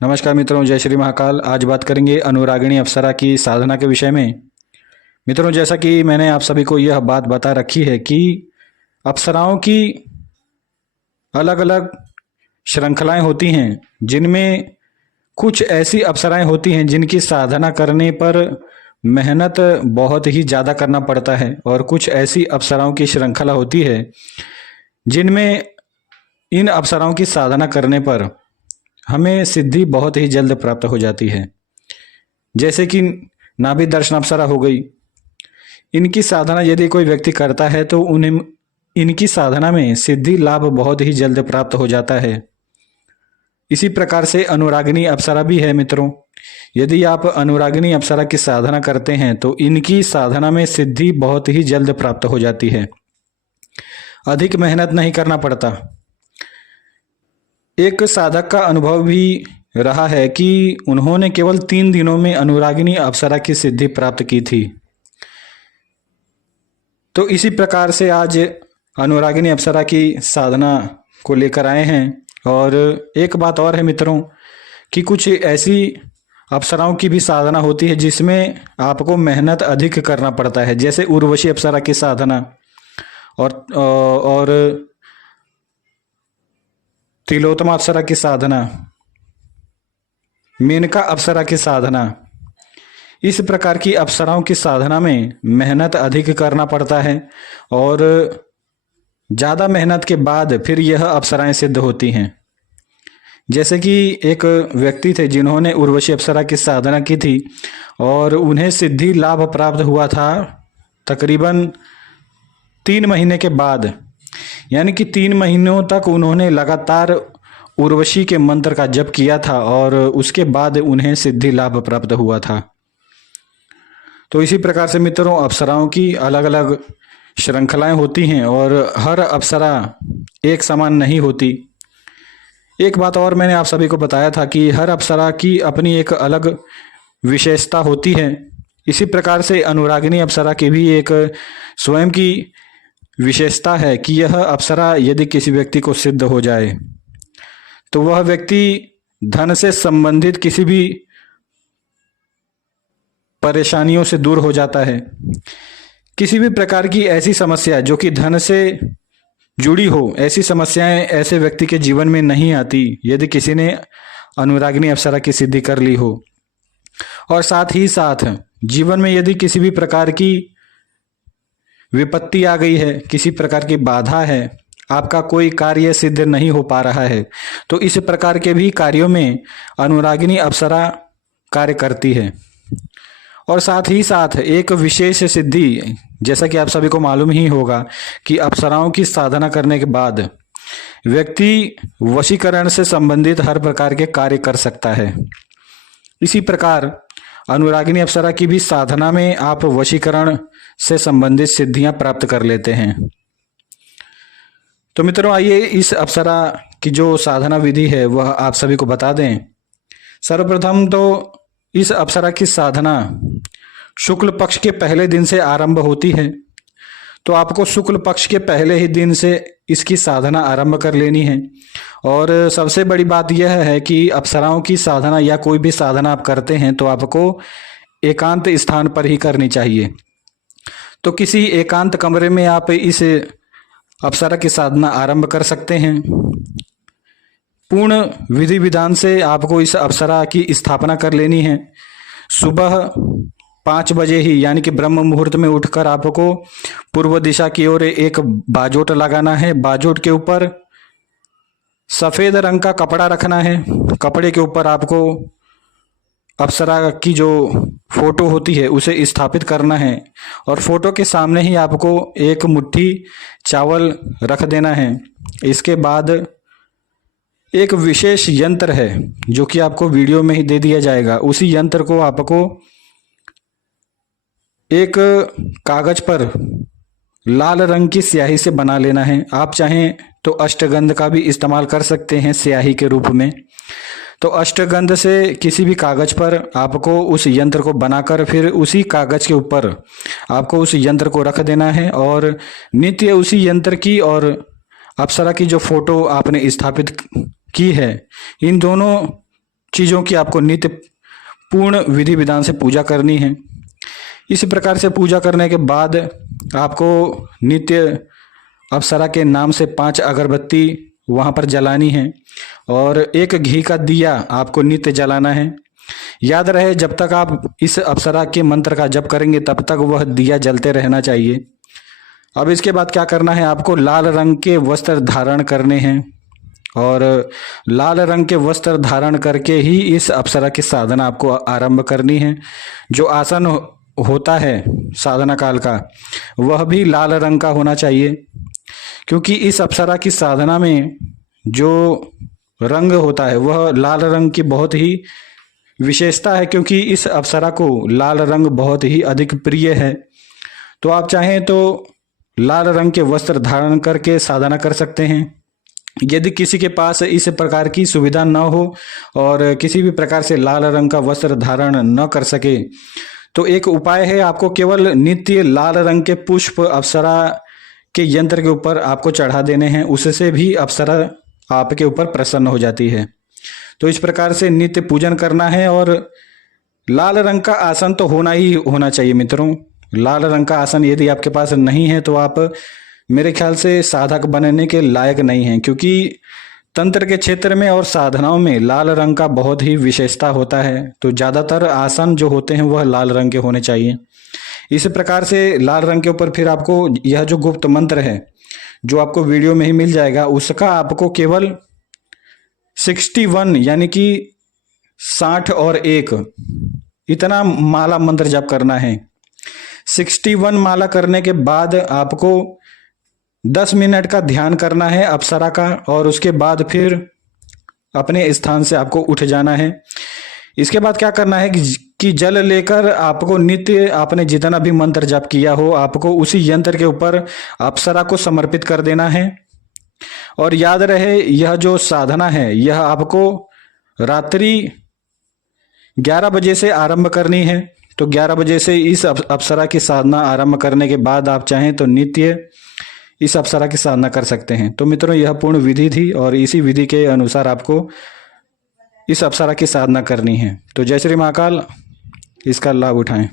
नमस्कार मित्रों, जय श्री महाकाल। आज बात करेंगे अनुरागिणी अप्सरा की साधना के विषय में। मित्रों, जैसा कि मैंने आप सभी को यह बात बता रखी है कि अप्सराओं की अलग अलग श्रृंखलाएं होती हैं, जिनमें कुछ ऐसी अप्सराएं होती हैं जिनकी साधना करने पर मेहनत बहुत ही ज़्यादा करना पड़ता है, और कुछ ऐसी अप्सराओं की श्रृंखला होती है जिनमें इन अप्सराओं की साधना करने पर हमें सिद्धि बहुत ही जल्द प्राप्त हो जाती है। जैसे कि नाभि दर्शन अप्सरा हो गई। इनकी साधना यदि कोई व्यक्ति करता है तो उन्हें इनकी साधना में सिद्धि लाभ बहुत ही जल्द प्राप्त हो जाता है। इसी प्रकार से अनुरागिनी अप्सरा भी है मित्रों। यदि आप अनुरागिनी अप्सरा की साधना करते हैं तो इनकी साधना में सिद्धि बहुत ही जल्द प्राप्त हो जाती है। अधिक मेहनत नहीं करना पड़ता। एक साधक का अनुभव भी रहा है कि उन्होंने केवल 3 दिनों में अनुरागिनी अप्सरा की सिद्धि प्राप्त की थी। तो इसी प्रकार से आज अनुरागिनी अप्सरा की साधना को लेकर आए हैं। और एक बात और है मित्रों कि कुछ ऐसी अप्सराओं की भी साधना होती है जिसमें आपको मेहनत अधिक करना पड़ता है, जैसे उर्वशी अप्सरा की साधना और तिलोत्तमा अप्सरा की साधना, मेनका अप्सरा की साधना। इस प्रकार की अप्सराओं की साधना में मेहनत अधिक करना पड़ता है, और ज़्यादा मेहनत के बाद फिर यह अप्सराएं सिद्ध होती हैं। जैसे कि एक व्यक्ति थे जिन्होंने उर्वशी अप्सरा की साधना की थी और उन्हें सिद्धि लाभ प्राप्त हुआ था तकरीबन 3 महीने के बाद। यानी कि 3 महीनों तक उन्होंने लगातार उर्वशी के मंत्र का जप किया था और उसके बाद उन्हें सिद्धि लाभ प्राप्त हुआ था। तो इसी प्रकार से मित्रों, अप्सराओं की अलग अलग श्रृंखलाएं होती हैं और हर अप्सरा एक समान नहीं होती। एक बात और मैंने आप सभी को बताया था कि हर अप्सरा की अपनी एक अलग विशेषता होती है। इसी प्रकार से अनुरागिनी अप्सरा की भी एक स्वयं की विशेषता है कि यह अप्सरा यदि किसी व्यक्ति को सिद्ध हो जाए तो वह व्यक्ति धन से संबंधित किसी भी परेशानियों से दूर हो जाता है। किसी भी प्रकार की ऐसी समस्या जो कि धन से जुड़ी हो, ऐसी समस्याएं ऐसे व्यक्ति के जीवन में नहीं आती यदि किसी ने अनुरागिनी अप्सरा की सिद्धि कर ली हो। और साथ ही साथ जीवन में यदि किसी भी प्रकार की विपत्ति आ गई है, किसी प्रकार की बाधा है, आपका कोई कार्य सिद्ध नहीं हो पा रहा है, तो इस प्रकार के भी कार्यों में अनुरागिनी अप्सरा कार्य करती है। और साथ ही साथ एक विशेष सिद्धि, जैसा कि आप सभी को मालूम ही होगा कि अप्सराओं की साधना करने के बाद व्यक्ति वशीकरण से संबंधित हर प्रकार के कार्य कर सकता है। इसी प्रकार अनुरागिनी अप्सरा की भी साधना में आप वशीकरण से संबंधित सिद्धियां प्राप्त कर लेते हैं। तो मित्रों, आइए इस अप्सरा की जो साधना विधि है वह आप सभी को बता दें। सर्वप्रथम तो इस अप्सरा की साधना शुक्ल पक्ष के पहले दिन से आरंभ होती है। तो आपको शुक्ल पक्ष के पहले ही दिन से इसकी साधना आरंभ कर लेनी है। और सबसे बड़ी बात यह है कि अप्सराओं की साधना या कोई भी साधना आप करते हैं तो आपको एकांत स्थान पर ही करनी चाहिए। तो किसी एकांत कमरे में आप इस अप्सरा की साधना आरंभ कर सकते हैं। पूर्ण विधि विधान से आपको इस अप्सरा की स्थापना कर लेनी है। सुबह 5 बजे ही, यानी कि ब्रह्म मुहूर्त में उठकर आपको पूर्व दिशा की ओर एक बाजोट लगाना है। बाजोट के ऊपर सफेद रंग का कपड़ा रखना है। कपड़े के ऊपर आपको अप्सरा की जो फोटो होती है उसे स्थापित करना है, और फोटो के सामने ही आपको एक मुट्ठी चावल रख देना है। इसके बाद एक विशेष यंत्र है जो कि आपको वीडियो में ही दे दिया जाएगा। उसी यंत्र को आपको एक कागज पर लाल रंग की स्याही से बना लेना है। आप चाहें तो अष्टगंध का भी इस्तेमाल कर सकते हैं स्याही के रूप में। तो अष्टगंध से किसी भी कागज पर आपको उस यंत्र को बनाकर फिर उसी कागज के ऊपर आपको उस यंत्र को रख देना है, और नित्य उसी यंत्र की और अप्सरा की जो फोटो आपने स्थापित की है, इन दोनों चीज़ों की आपको नित्य पूर्ण विधि विधान से पूजा करनी है। इसी प्रकार से पूजा करने के बाद आपको नित्य अप्सरा के नाम से 5 अगरबत्ती वहाँ पर जलानी है और 1 घी का दिया आपको नित्य जलाना है। याद रहे, जब तक आप इस अप्सरा के मंत्र का जप करेंगे तब तक वह दिया जलते रहना चाहिए। अब इसके बाद क्या करना है, आपको लाल रंग के वस्त्र धारण करने हैं और लाल रंग के वस्त्र धारण करके ही इस अप्सरा की साधना आपको आरंभ करनी है। जो आसन होता है साधना काल का वह भी लाल रंग का होना चाहिए, क्योंकि इस अप्सरा की साधना में जो रंग होता है वह लाल रंग की बहुत ही विशेषता है, क्योंकि इस अप्सरा को लाल रंग बहुत ही अधिक प्रिय है। तो आप चाहें तो लाल रंग के वस्त्र धारण करके साधना कर सकते हैं। यदि किसी के पास इस प्रकार की सुविधा न हो और किसी भी प्रकार से लाल रंग का वस्त्र धारण न कर सके तो एक उपाय है, आपको केवल नित्य लाल रंग के पुष्प अप्सरा के यंत्र के ऊपर आपको चढ़ा देने हैं, उससे भी अप्सरा आपके ऊपर प्रसन्न हो जाती है। तो इस प्रकार से नित्य पूजन करना है और लाल रंग का आसन तो होना ही होना चाहिए मित्रों। लाल रंग का आसन यदि आपके पास नहीं है तो आप मेरे ख्याल से साधक बनने के लायक नहीं हैं, क्योंकि तंत्र के क्षेत्र में और साधनाओं में लाल रंग का बहुत ही विशेषता होता है। तो ज़्यादातर आसन जो होते हैं वह लाल रंग के होने चाहिए। इस प्रकार से लाल रंग के ऊपर फिर आपको यह जो गुप्त मंत्र है जो आपको वीडियो में ही मिल जाएगा, उसका आपको केवल 61 यानी कि 60 और 1 इतना माला मंत्र जप करना है। 61 माला करने के बाद आपको 10 मिनट का ध्यान करना है अप्सरा का और उसके बाद फिर अपने स्थान से आपको उठ जाना है। इसके बाद क्या करना है कि जल लेकर आपको नित्य आपने जितना भी मंत्र जप किया हो आपको उसी यंत्र के ऊपर अप्सरा को समर्पित कर देना है। और याद रहे, यह जो साधना है यह आपको रात्रि 11 बजे से आरंभ करनी है। तो 11 बजे से इस अप्सरा की साधना आरंभ करने के बाद आप चाहें तो नित्य इस अप्सरा की साधना कर सकते हैं। तो मित्रों, यह पूर्ण विधि थी और इसी विधि के अनुसार आपको इस अप्सरा की साधना करनी है। तो जय श्री महाकाल, इसका लाभ उठाएं।